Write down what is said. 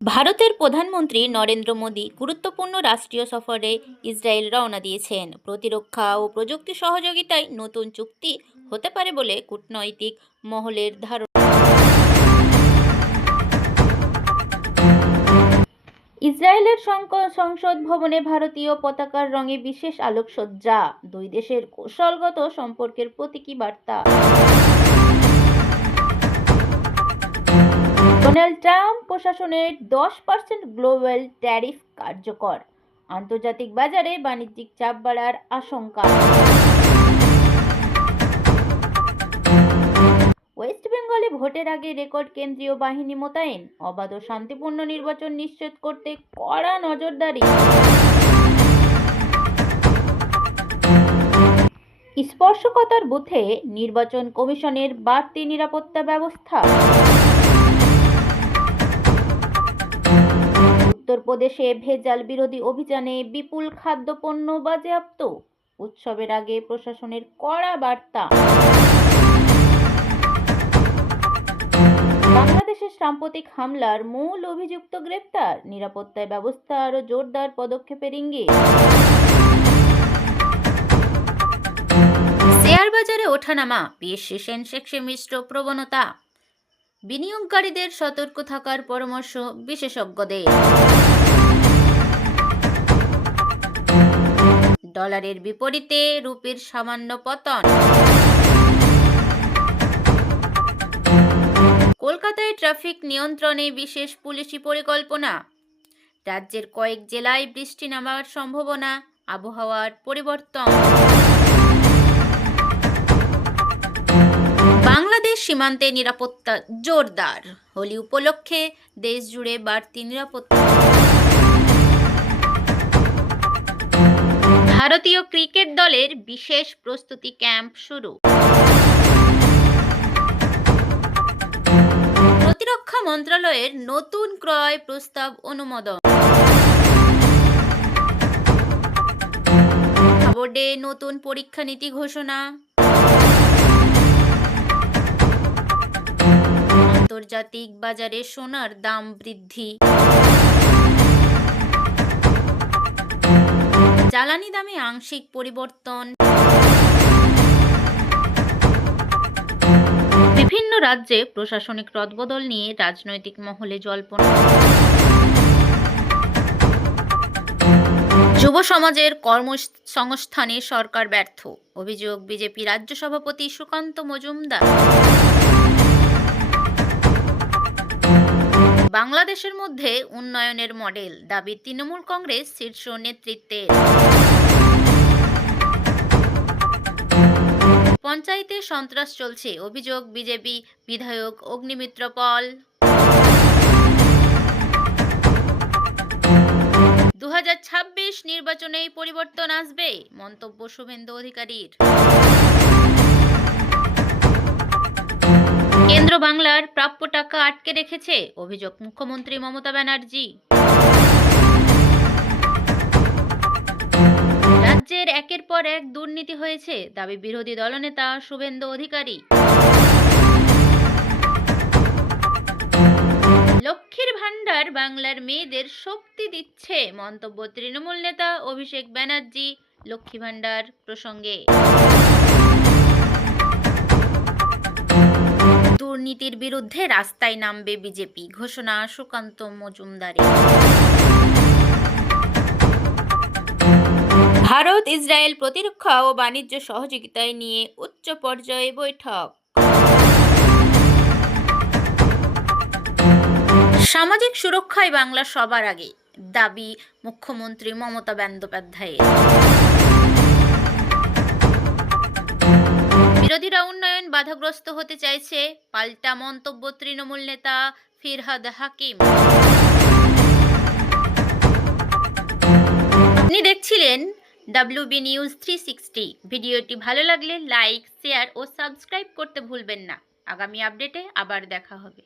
ভারতের প্রধানমন্ত্রী নরেন্দ্র মোদী গুরুত্বপূর্ণ রাষ্ট্রীয় সফরে ইসরায়েল রওনা দিয়েছেন। প্রতিরক্ষা ও প্রযুক্তি সহযোগিতায় নতুন চুক্তি হতে পারে বলে কূটনৈতিক মহলের ধারণা। ইসরায়েলের সংসদ ভবনে ভারতীয় পতাকার রঙে বিশেষ আলোকসজ্জা, দুই দেশের কৌশলগত সম্পর্কের প্রতীকী বার্তা। ডোনাল্ড ট্রাম্প প্রশাসনের 10% গ্লোবাল ট্যারিফ কার্যকর, আন্তর্জাতিক বাজারে বাণিজ্যিক চাপ বাড়ার আশঙ্কা। ওয়েস্ট বেঙ্গলে ভোটের আগে রেকর্ড কেন্দ্রীয় বাহিনী মোতায়েন, অবাধ ও শান্তিপূর্ণ নির্বাচন নিশ্চিত করতে কড়া নজরদারি। স্পর্শকাতর বুথে নির্বাচন কমিশনের বাড়তি নিরাপত্তা ব্যবস্থা। উত্তরপ্রদেশে ভেজাল বিরোধী অভিযানে বিপুল খাদ্যপণ্য বাজেয়াপ্ত, উৎসবের আগে প্রশাসনের কড়া বার্তা। বাংলাদেশের সাম্প্রতিক হামলার মূল অভিযুক্ত গ্রেপ্তার, নিরাপত্তা ব্যবস্থা আরও জোরদার পদক্ষেপের ইঙ্গিত। শেয়ার বাজারে ওঠানামা, পিএসসি সেনসেক্সে মিশ্র প্রবণতা, বিনিয়োগকারীদের সতর্ক থাকার পরামর্শ বিশেষজ্ঞদের। ডলারের বিপরীতে রুপির সামান্য পতন। কলকাতায় ট্রাফিক নিয়ন্ত্রণে বিশেষ পুলিশি পরিকল্পনা। রাজ্যের কয়েক জেলায় বৃষ্টি নামার সম্ভাবনা, আবহাওয়ার পরিবর্তন। বাংলাদেশ সীমান্তে নিরাপত্তা জোরদার, হোলি উপলক্ষে দেশ জুড়ে বাড়তি নিরাপত্তা। ভারতীয় ক্রিকেট দলের বিশেষ প্রস্তুতি ক্যাম্প শুরু। প্রতিরক্ষা মন্ত্রণালয়ের নতুন ক্রয় প্রস্তাব অনুমোদন। বোর্ডে নতুন পরীক্ষা নীতি ঘোষণা। আন্তর্জাতিক বাজারে সোনার দাম বৃদ্ধি। জ্বালানি দামে আংশিক পরিবর্তন। বিভিন্ন রাজ্যে প্রশাসনিক রদবদল নিয়ে রাজনৈতিক মহলে জল্পনা। যুব সমাজের কর্মসংস্থানে সরকার ব্যর্থ, অভিযোগ বিজেপি রাজ্য সভাপতি সুকান্ত মজুমদার। বাংলাদেশের মধ্যে উন্নয়নের মডেল, দাবি তৃণমূল কংগ্রেস শীর্ষ নেতৃত্বের। পঞ্চায়েতে সন্ত্রাস চলছে, অভিযোগ বিজেপি বিধায়ক অগ্নিমিত্র পল। 2026 নির্বাচনেই পরিবর্তন আসবে, মন্তব্য শুভেন্দু অধিকারীর। কেন্দ্র বাংলার প্রাপ্য টাকা আটকে রেখেছে, অভিযোগ মুখ্যমন্ত্রী মমতা ব্যানার্জি। রাজ্যের একের পর এক দুর্নীতি হয়েছে, দাবি বিরোধী দলনেতা শুভেন্দু অধিকারী। লক্ষ্মীর ভান্ডার বাংলার মেয়েদের শক্তি দিচ্ছে, মন্তব্য তৃণমূল নেতা অভিষেক ব্যানার্জি লক্ষ্মী ভান্ডার প্রসঙ্গে। দুর্নীতির বিরুদ্ধে রাস্তায় নামবে বিজেপি, ঘোষণা সুকান্ত মজুমদারের। ভারত ইসরায়েল প্রতিরক্ষা ও বাণিজ্য সহযোগিতায় নিয়ে উচ্চ পর্যায়ে বৈঠক। সামাজিক সুরক্ষায় বাংলা সবার আগে, দাবি মুখ্যমন্ত্রী মমতা বন্দ্যোপাধ্যায়ের। বিরোধীরা উন্নয়ন বাধাগ্রস্ত হতে চাইছে, পাল্টা মন্তব্য তৃণমূল নেতা ফিরহাদ হাকিম। আপনি দেখছিলেন WB নিউজ 360। ভিডিওটি ভালো লাগলে লাইক, শেয়ার ও সাবস্ক্রাইব করতে ভুলবেন না। আগামী আপডেটে আবার দেখা হবে।